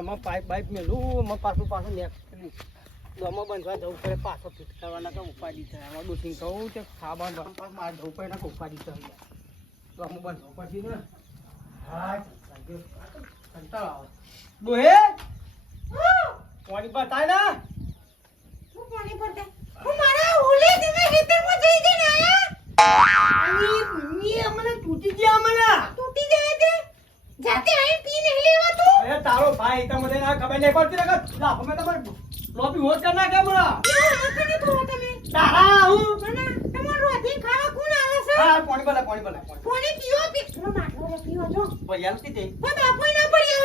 એમાં પાઇપ બાઇપ મેલું એમાં પાછું પાછું નેક્સ્ટ દમો બંધવા જવું પડે પાછો ફિટ કરવાના તો ઉપાડી થાય આમાં ડોસીને કહું કે ખાવા બાવા મારે જવું પડે ના ઉપાડી થાય દમો બંધવા પછી ને. હા કંટાળો આવે. ડોહે પાણી બતાય ને. હું પાણી ભરતા હું મારા ઓલે તમે ખેતરમાં જઈ જઈને આયા? મને તૂટી ગયા મને તૂટી જાય તે? જાતે આઈ પી નહીં લેવા તું? અરે તારો ભાઈ તમને ના ખબર નહીં પડતી ને લા મેં તમારે લોબી હોત કર નાખે હમણાં? કેવો તો તમે. તારા હું ના તમારો રોધી ખાવા કોણ આવે છે? હા પાણી બના પાણી બના પાણી પીઓ પી. નો માટલો રે પીવો જો. ભૈયા નથી તે. કોઈ બાપો ના પડી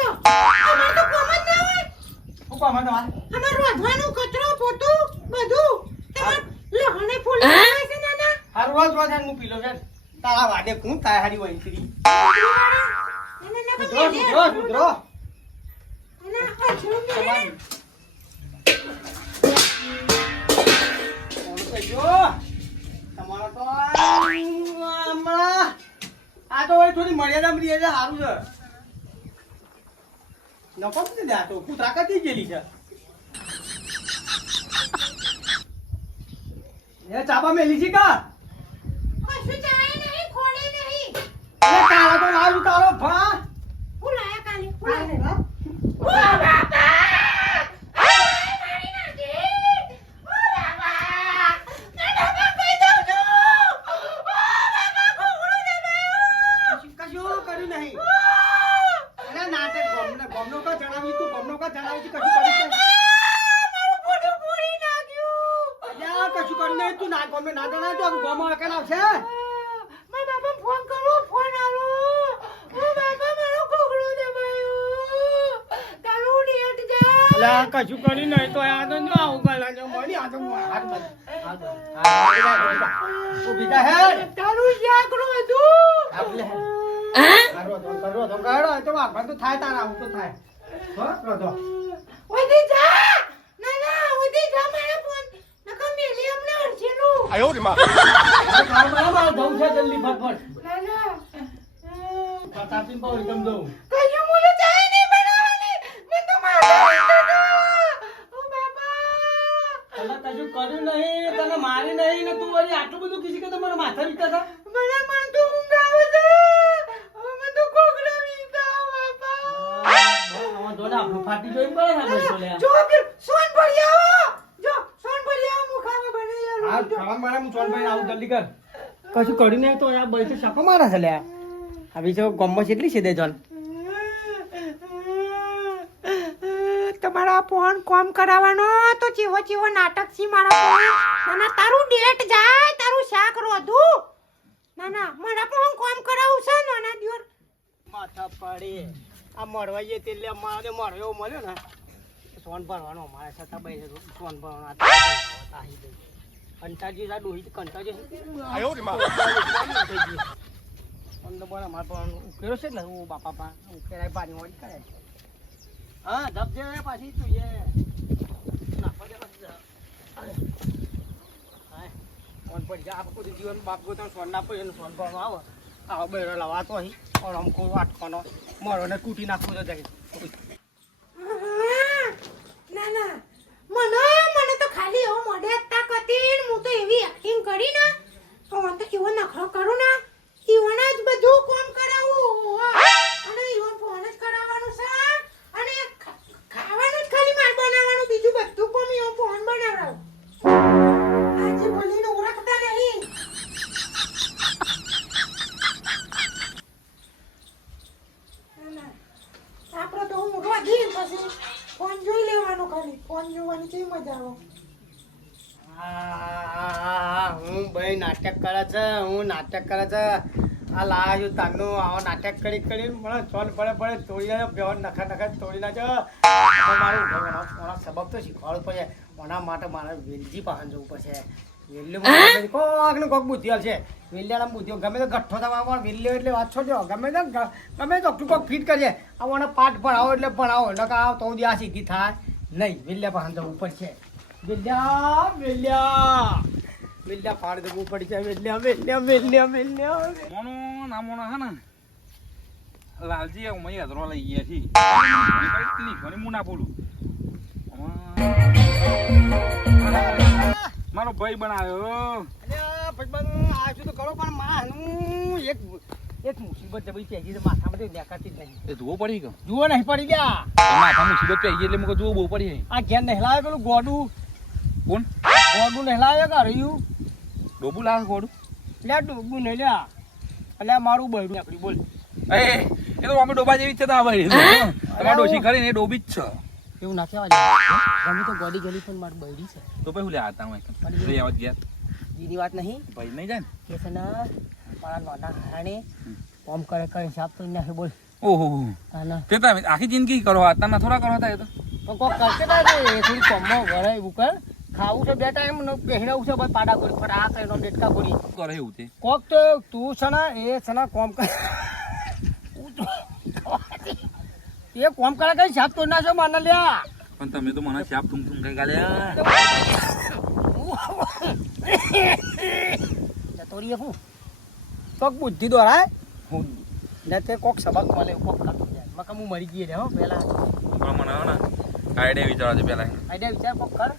અમાર તો કોમ જ ના હોય. હું કોમ ના હોય અમાર રોધવાનું કચરો પોતું બધું. તમાર લહણે ફૂલ આવે છે નાના. હર રોજ રોજ હું પીલો છે. તારા વાડે હું તારી હારી વહી કરી. એને ના સુધરો સુધરો સુધરો તમારો તો હમણાં આ તો થોડી મર્યાદા છે સારું છે નફો નથી આ તો કૂતરા કાઢી ગયેલી છે એ ચાબા મેલી છે કા કશું જાય નહીં ખોલે નહીં એ તારા તો લાવ તારો ભા Run it. જા કશું કરી નહીં તો આ તો આવું ઊભા લાગે. મળી આ તો હાથ થાય તારા હું તો થાય આવું કર. કશું કર્યું નહીં તો આ બઈ તો મારા છે લ્યા આ બીજો ગમો એટલી છે દે જોન તમારા ફોન કોમ કરાવવાનો તો ચીવો ચીવો નાટક છે મારા ફોન. ના ના તારું ડેટ જાય, તારું શાક રોધું. ના ના મારા ફોન કોમ કરાવું છે, નાના દિયોર. માથા પડે. આ મળવા જઈએ તે એટલે મારે મળો મળ્યો ને. સોન ભરવાનો મારે છતાં ભાઈ સોન ભરવાનો. આ તો કંટાજી જા ડોહી કંટાજી આયો રે માં છે એટલે હું બાપા પા ઉકેરાય પાણી વાળી હા ધબ પાછી તું એ. નાખવા દે પાછી ફોન પર જા આપકો જીવન બાપ ગોતણ ના પડે ફોન પર આવો. આવો બેરો લવાતો અહીં. પણ અમકો વાટકોનો મારો કૂટી નાખો તો જાય ના ના. મને મને તો ખાલી એવો મોઢે હતી હું તો એવી એક્ટિંગ કરી ને. તો મને તો એવો નખરો કરું ને. ઈવન જ બધું કોમ કરાવું. અને ઈવન ફોન જ કરાવવાનું છે. અને ખાવાનું જ ખાલી માર બનાવવાનું, બીજું બધું કોમ ઈવન ફોન બનાવડાવું. આજે બોલીને ઓળખતા નહીં. આપણે તો હું રોધી પછી. ફોન જોઈ લેવાનો ખાલી. ફોન જોવાની કેવી મજા આવે. હું ભાઈ નાટક કરે છે હું નાટક કરે છે. આ લાવ્યો તારનું આવો નાટક કરી કરી મને ચોલ પડે પડે તોડી નાખે બે નખા નખા તોડી નાખે તો મારું મારા સબક તો શીખવાડવું પડશે. ઓના માટે મારે વેલજી પાસે જવું પડશે. વેલ્યું કોક ને કોક બુદ્ધિ છે વેલ્યાના બુદ્ધિઓ ગમે તો ગઠ્ઠો થવા પણ વેલ્યો એટલે વાત છોડ્યો ગમે તો ગમે તો કોક ફીટ કરજે મને પાઠ ભણાવો એટલે ભણાવો. એટલે આવ તો આ સીધી થાય. નહીં વેલ્યા પાસે જવું પડશે. વેલ્યા વેલ્યા વેલ્યા પાડ દેવું પડશે વેલ્યા વેલ્યા વેલ્યા વેલ્યા મોનો ના મોનો હે ને લાલજી હું મય અધરો લઈ ગયા છીએ લીધો હું ના બોલું મારો ભાઈ બનાવ્યો તો એક મુસીબત જબરી પહેરી છે માથામાંથી દેખાતી જ નહીં એ ધોવો પડી ગયો જુઓ નહીં પડી ગયા માથા મુસીબત પડી ગઈ એટલે મું જોવું બહુ પડી આ ઘેર નહેલાવે પેલું ગોડું કોણ? ગોડું નહેલાવે કા રહ્યું? ડોબુ લાગે ગોડું? લે ડોબુ ને લ્યા અલ્યા મારું બૈરું આપડી બોલ. એ એ તો અમે ડોબા જેવી જ છે તા ભાઈ. તમારે ડોશી કરીને એ ડોબી જ છે. એવું ના કહેવાય અમે તો ગોડી ગેલી પણ મારી બૈરી છે. તો પછી હું લે આતા હું લે આવત ગયા બીજી વાત નહીં? ભાઈ નહીં જાય ને? કે છે ને મારા નાના હાણે કોમ કરે કરે હિસાબ તો નાખે બોલ. ઓહો. તે તમે આખી જિંદગી કરો આતાના થોડા કરો હતા એ તો. પણ કોક કરશે ને થોડી કોમમાં વળે એવું કર ખાવું છે બે ટાઈમ પહેરાવું છે ભાઈ પાડા કરી પણ આ કઈ ડેટકા કરી કરે એવું તે? કોક તો તું છે ને એ છે ને કોમ કર. એ કોમ કરે કઈ હિસાબ તો ના છો માને લ્યા. પણ તમે તો મને શાપ તું તું કઈ ગાલ્યા જતો હું કોક બુદ્ધિ દોરાય હું? ને તે કોક સબક મળે કોક ખાતું જાય. મકા હું મરી ગઈ રે હો પણ મને ને. આઈડિયા વિચારવા છે પેલા. આઈડિયા વિચાર કોક કર.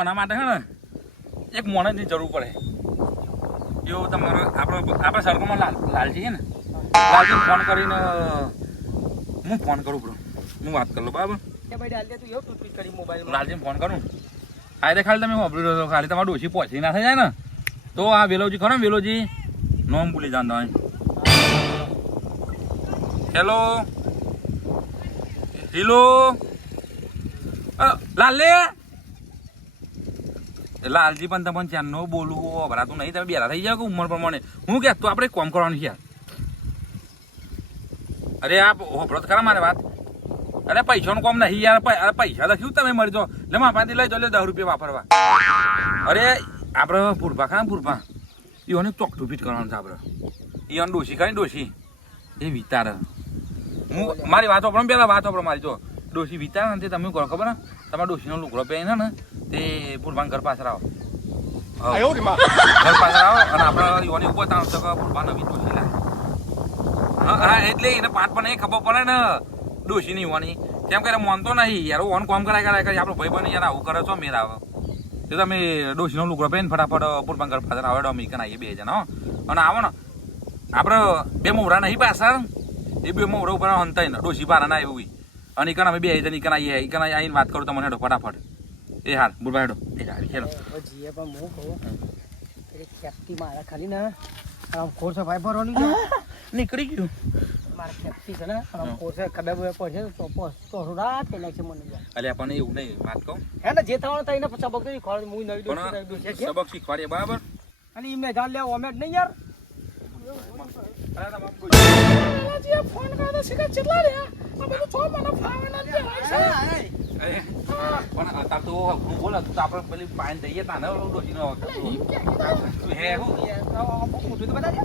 ઓના માટે છે ને? એક મોણસની જરૂર પડે. એવું તમારો આપણો આપણા સર્કલમાં લાલ લાલજી છે ને? લાલજીને ફોન કરીને હું ફોન કરું બ્રો હું વાત કરું બરાબર? લાલજીને ફોન કરું? આજે ખાલી તમે વાપરી રહ્યો ખાલી તમારું ઓછી પહોંચી ના થઈ જાય ને? તો આ વેલોજી ખરો ને વેલોજી? નોમ ભૂલી જાણ તમે હેલો હેલો લાલે એ લાલજી પણ તમને ચારનો બોલું ભરાતું નહીં, તમે બેરા થઈ જાવ કે ઉંમર પ્રમાણે. હું કે, તો આપણે કોમ કરવાનું છે અરે આ હોભળો ખરા મારે વાત. અરે પૈસાનું કોમ નહીં યાર અરે પૈસા તો શું તમે મળી જાઓ લે, મારા પાસેથી લઈ જાઓ, લે, દસ રૂપિયા વાપરવા. અરે આપણે પૂરભા ખા પૂરભા ઈઓને ચોકઠું ફીટ કરવાનું છે આપણે ઈઓને ડોસી ખાઈ ડોસી એ વિચાર. હું મારી વાત વાપરો પેલા, વાત વાપરો મારી, જો. ડોશી વિચાર ને તે તમે શું ખબર ને તમારા ડોશીનો લુગડો પહેરીને ને તે પૂરપાન ઘર પાછળ આવો. ઘર પાછળ આવો અને આપણે ઉપર તાણ તો પૂરપા નવી ડોશી લાવે હા હા એટલે એને પાટ પણ એ ખબર પડે ને ડોશી ની હોવાની કેમ કે મોનતો નહીં યાર ઓન કોમ કરાય કરાય કરે આપણો ભાઈ બની યાર આવું કરે છો મેર આવે. તો તમે ડોશીનો લુગડો પહેરીને ફટાફટ પૂરબંગર પાછળ આવે ડોમી આવીએ બે જણા હો. અને આવો ને. આપણે બે મોરા નહીં પાછળ. એ બે મોરા ઉપર હંતાઈ ને ડોશી પારા ના એવું અને ઈકન અમે બે જણ ઈકન આવીએ ઈકન આવીને વાત કરું તમને હેડો ફટાફટ. એ હાર બુરબા હેડો. એ હાલ હેડો જીએ પણ હું કહું એ ખેપટી મારા ખાલી ને આમ કોર્સ ભાઈ ભરવાની નીકળી ગયું. મારા ખેપટી છે ને આમ કોર્સ બબર પડશે તો પોસ તો રાત થઈ નાખશે મને. અલ્યા પણ એવું નહીં વાત કહું. હે ને જે થવાનું થાય ને પછી બગડી ખોળ હું નવી સબક શીખવાડીએ બરાબર? અને મેં જાણ લેવા અમે જ નહીં યાર. ફોન કરે તો શીખર ચેટલા રે આ બધું છો મને ફાવે ના દે અરે, પણ અત્યારે તો હું બોલે તો આપણે પેલી પાણી દઈએ તા ને ડોસીનો તું હે હું મોટું તો બધા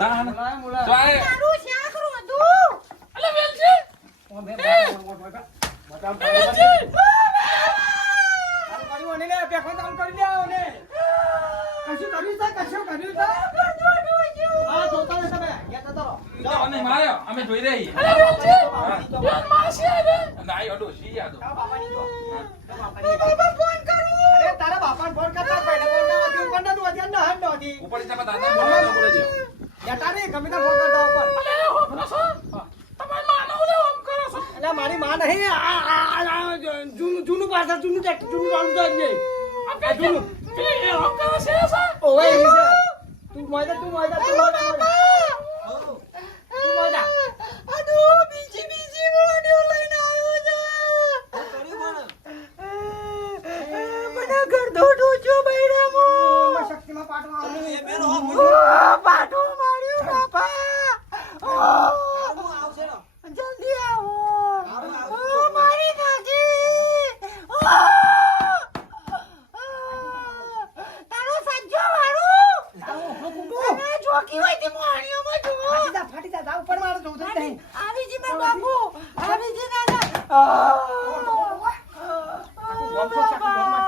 કાપોટનું આ ઓરો જેવો પણ આ ઓસારી છે ને સારી એટલે ચિંતા નહીં બી હઈ તો ભાઈ બસ હેડો. હા હે હેલો હેલો હા, હા, બાંધ બે, બાંધ બે. એ ભજી- ભજીબા, સ્વાગત કરો કરો. લે હા. તો તો હું આ બુઢવાલા આડો છે, ઈ મને ખાયો. બુઢવા. આડો હો હા, હા. તો. આ એ- તારું શાક રોધું તો અને છે. મારી માં નહીં આ જૂનું જૂનું જૂનું ચાલુ આ છે તું. બીજી બીજી મોઢ્યો લઈને આવ્યો છે. મને ગરદો છું બૈરામો. શક્તિમાં પાટવા બાપા જલ્દી આવો ઓ, મારી નાખી તારો સજ્જો વાળું તને જોકી હોય તે મોહણીઓમાં જુઓ ફાટી જા, ફાટી જા, જા ઉપર મારો જોવું તો જ નહીં. આવી જી માર બાપુ આવી જી દાદા ગોમ તો ચાકુ ગોમમાં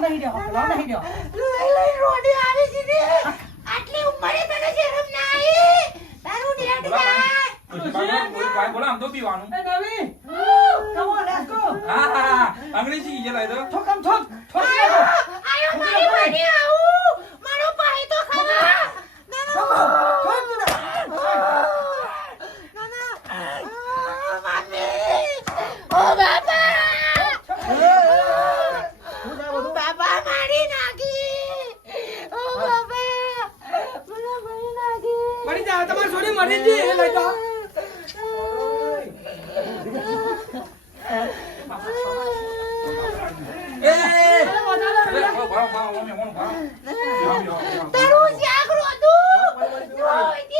જ છે. લો નહીં રહ્યો. લઈ લઈ રોડી આવી ને આટલી ઉંમરે તને શરમ ના આવી? તારું ડેડ ભાઈ બોલો. આમ તો પીવાનું. એ નવી, on, let's go. હા હા અંગ્રેજી જે લાવી દો ઠોક આમ ઠોક નાખો. આયો મારી વાડી આવું. મારો પાય તો ખરા. ઓ બાબા બાબા મારી નાખી ઓ બાબા મને મારી નાખી મરી જા, તમારી છોડી મરી ગઈ, એ લઈ જાઓ. એ અરે ભાવ ભાવ ભાવ અમે ઓણ ભાવ તારું શાક રોતું જોઈ દે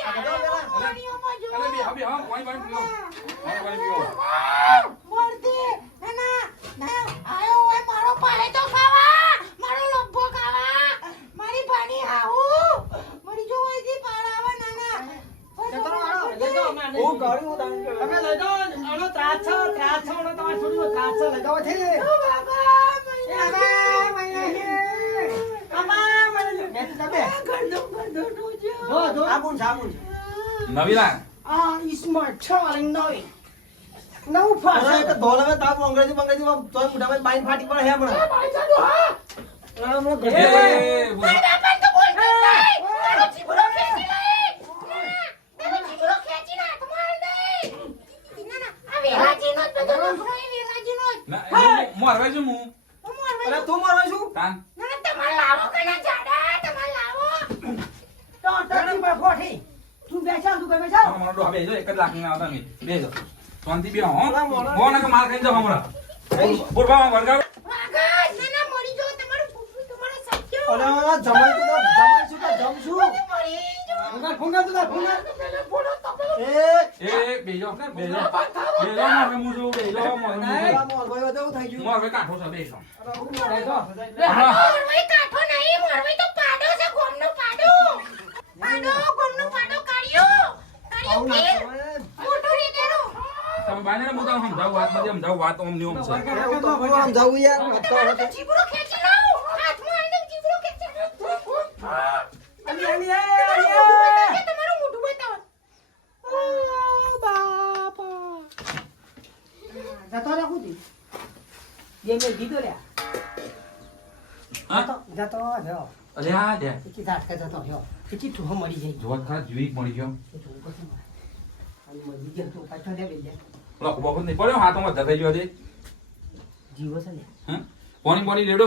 મોણીઓમાં હવે હા પાણી પાણી પીઓ. પાણી પાણી પીઓ. મોરતી ના ના આયો હોય મારો પાય તો ખાવા મારો લબ્બો ખાવા. મારી પાણી હાઉ મરી જો હોય દી પાડાવા નાના. જતો રહો, હાલો, લઈ જાઓ, તમે લઈ જાઓ, આનો ત્રાસ છે, ત્રાસ છે, આનો તમારી ત્રાસ છે, લઈ. ઓ બાબા જો. નવીલા આ ઈસમાં છવાળી નવી. નવું ફાસ. એ મારા બાપા તો બોલતો જ નહીં. અંગ્રેજી ચીબડો ખેંચી લે. તારો ચીબડો ખેંચી નાખ માર દે. ના ના આ વેરાજીનો જ બધો નફરો એ વેરાજીનો જ. ના મોરવે છું હું? હું મોરવાઈ તાન. ના ના તમારે લાવો કના જાડા તમારે લાવો. તો તો પર ફોઠી. તું બેસા, તું ગમે જાઓ. અમારો ડોહા બેજો એક જ લાખ ના આવતા મેં બેજો શાંતિ બે હો. હો ના કે માર બોરબા વળગાવ મરી મરી કાઠો છે કાઠો નહીં છે ગોમનો ગોમનો પાડો કાઢ્યો કાઢ્યો પીર મોટો રીતેરો તમે બાને હું તમને સમજાવું વાત બધી સમજાવું વાત ઓમ નિયમ છે તમારો તો જીબડો ખેંચી લાવ. હાથમાં આવીને જીબડો ખેંચી અલી, અલી, અલી, તમારું મોઢું બતાવો. ઓ બાપા. જતો મેં. હા? જતો, જતો રહ્યો. અરે આ દે કેટલી ઝાટકે જતો રહ્યો. મરી ખરા ગયો. પછી મારે. ગયો તો પાછો લે બે લે. પેલો નહીં પડ્યો હાથમાં ધકાઈ ગયો છે જીવો છે ને હા પાણી પાણી રેડો.